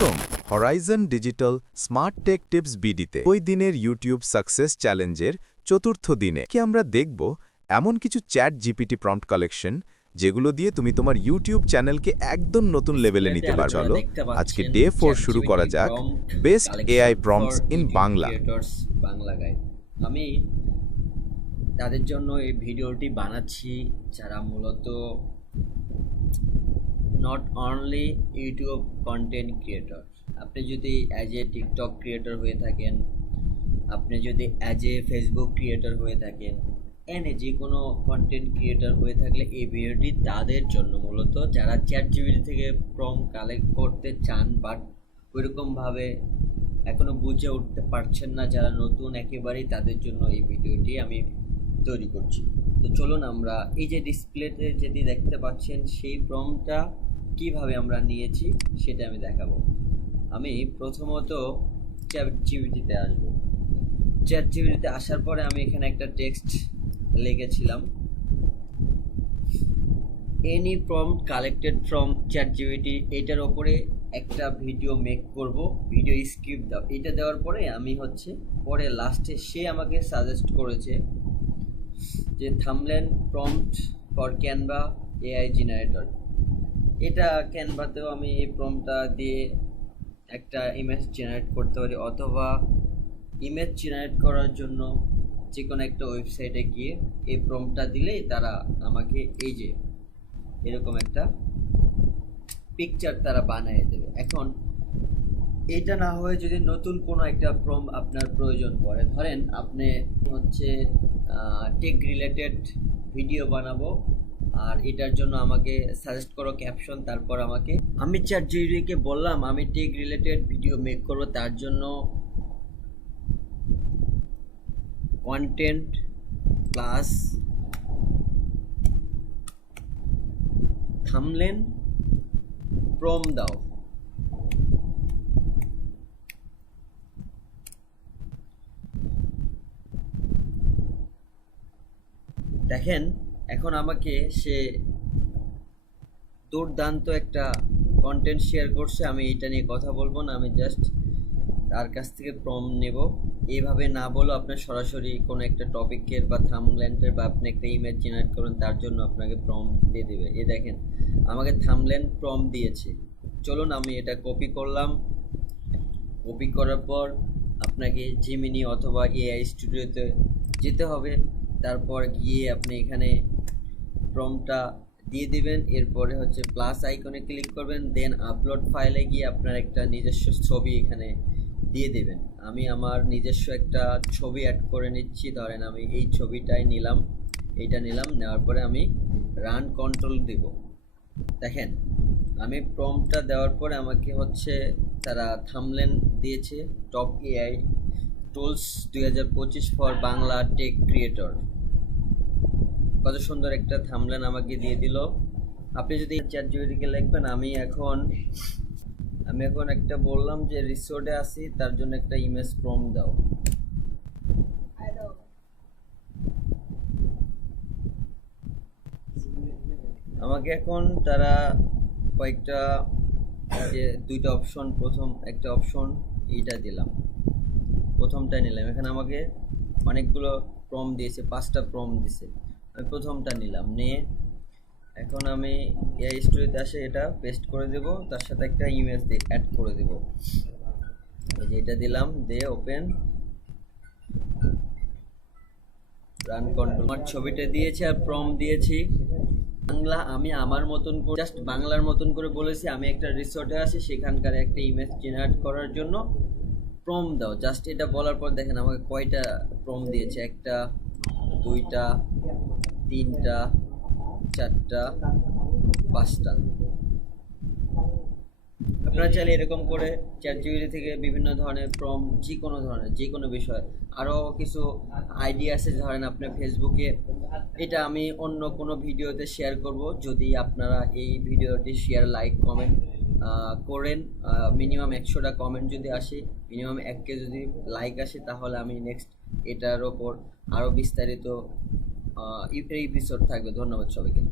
স্বাগতম horizon digital smart tech tips বিডিতে ওই দিনের ইউটিউব সাকসেস চ্যালেঞ্জের চতুর্থ দিনে কি আমরা দেখব এমন কিছু চ্যাট জিপিটি প্রম্পট কালেকশন যেগুলো দিয়ে তুমি তোমার ইউটিউব চ্যানেলকে একদম নতুন লেভেলে নিতে পারো? চলো আজকে ডে ফোর শুরু করা যাক। Best AI prompts in Bangla Bangla আমি তাদের জন্য এই ভিডিওটি বানাচ্ছি যারা মূলত not only YouTube content creator আপনি যদি অ্যাজ এ টিকটক ক্রিয়েটর হয়ে থাকেন, আপনি যদি অ্যাজ এ ফেসবুক ক্রিয়েটর হয়ে থাকেন এনে যে কোনো কন্টেন্ট ক্রিয়েটর হয়ে থাকলে এই ভিডিওটি তাদের জন্য। মূলত যারা চ্যাট জিবিটি থেকে প্রম কালেক্ট করতে চান বাট ওইরকমভাবে এখনও বুঝে উঠতে পারছেন না, যারা নতুন একেবারেই, তাদের জন্য এই ভিডিওটি আমি তৈরি করছি। তো চলুন আমরা এই যে ডিসপ্লেতে যদি দেখতে পাচ্ছেন, সেই প্রমটা কীভাবে আমরা নিয়েছি সেটা আমি দেখাবো। আমি প্রথমত চ্যাট জিবিটিতে আসব। চ্যাট জিবিটিতে আসার পরে আমি এখানে একটা টেক্সট লিখেছিলাম। Any prompt collected from chat GPT এটার ওপরে একটা ভিডিও মেক করব। ভিডিও স্ক্রিপ্ট দাও। এটা দেওয়ার পরে আমি হচ্ছে, পরে লাস্টে সে আমাকে সাজেস্ট করেছে যে থামলেন prompt for Canva AI generator এটা ক্যানভাতেও আমি এই প্রম্পটটা দিয়ে একটা ইমেজ জেনারেট করতে পারি, অথবা ইমেজ জেনারেট করার জন্য যে কোনো একটা ওয়েবসাইটে গিয়ে এই প্রম্পটটা দিলেই তারা আমাকে এই যে এরকম একটা পিকচার তারা বানিয়ে দেবে। এখন, এটা না হয়ে যদি নতুন কোনো একটা প্রম আপনার প্রয়োজন পড়ে, ধরেন আপনি হচ্ছে টেক রিলেটেড ভিডিও বানাবো আর এটার জন্য আমাকে সাজেস্ট করো ক্যাপশন তারপর আমাকে আমি চ্যাট জিডিকে বললাম, আমি টেক রিলেটেড ভিডিও মেক করব, তার জন্য কন্টেন্ট প্লাস থামলেন প্রম দাও। দেখেন এখন আমাকে সে দুর্দান্ত একটা কন্টেন্ট শেয়ার করছে, আমি এটা নিয়ে কথা বলব না, আমি জাস্ট তার কাছ থেকে প্রম নেব। এইভাবে না বলো, আপনার সরাসরি কোনো একটা টপিকের বা থামল্যান্ডের বা আপনি একটা ইমেজ জেনারেট করুন, তার জন্য আপনাকে প্রম দিয়ে দেবে। এ দেখেন, আমাকে থামল্যান্ড প্রম দিয়েছে। চলুন, আমি এটা কপি করলাম। কপি করার পর আপনাকে জিমিনি অথবা এআই স্টুডিওতে যেতে হবে। তারপর গিয়ে আপনি এখানে প্রমটা দিয়ে দিবেন, এরপরে হচ্ছে প্লাস আইকনে ক্লিক করবেন দেন আপলোড ফাইলে গিয়ে আপনার একটা নিজস্ব ছবি এখানে দিয়ে দেবেন। আমি আমার নিজস্ব একটা ছবি অ্যাড করে নিচ্ছি, ধরেন আমি এই ছবিটাই নিলাম, এইটা নিলাম, নেওয়ার পরে আমি রান কন্ট্রোল দেব। দেখেন, আমি প্রমটা দেওয়ার পরে আমাকে হচ্ছে তারা থামলেন দিয়েছে টপ এআই টুলস দুই হাজার পঁচিশ ফর বাংলা টেক ক্রিয়েটর কত সুন্দর একটা থামলেন আমাকে দিয়ে দিল। আপনি যদি চ্যাট জিবিটিকে লিখবেন, আমি এখন আমি এখন একটা বললাম যে রিসোর্টে আসি তার জন্য একটা ইমেজ প্রম দাও। আমাকে এখন তারা কয়েকটা, যে দুইটা অপশন প্রথম একটা অপশন এইটা দিলাম। প্রথমটা নিলাম। এখানে আমাকে অনেকগুলো প্রম দিয়েছে, পাঁচটা প্রম দিয়েছে। আমি প্রথমটা নিলাম, নিয়ে এখন আমি এই স্টোরিতে আসে এটা পেস্ট করে দেব, তার সাথে একটা ইমেজ দিয়ে অ্যাড করে দেব। এই যে এটা দিলাম দে ওপেন রান কন্ট্রোল আমার ছবিটা দিয়েছি আর প্রম দিয়েছি। বাংলা আমি আমার মতন করে জাস্ট বাংলার মতন করে বলেছি, আমি একটা রিসোর্টে আছি, সেখানকার একটা ইমেজ জেনারেট করার জন্য প্রম দাও। জাস্ট এটা বলার পর দেখেন আমাকে কয়টা প্রম দিয়েছে, একটা, দুইটা তিনটা, চারটা, পাঁচটা। আপনারা চাইলে এরকম করে চ্যাট জিবিটি থেকে বিভিন্ন ধরনের প্রম যে কোনো ধরনের যে কোনো বিষয় আরও কিছু আইডিয়া আছে, ধরেন আপনার ফেসবুকে এটা আমি অন্য কোনো ভিডিওতে শেয়ার করব। যদি আপনারা এই ভিডিওটি শেয়ার লাইক কমেন্ট করেন মিনিমাম একশোটা কমেন্ট যদি আসে মিনিমাম এককে যদি লাইক আসে, তাহলে আমি নেক্সট এটার ওপর আরও বিস্তারিত এপিসোড থাকবে। ধন্যবাদ সবাইকে।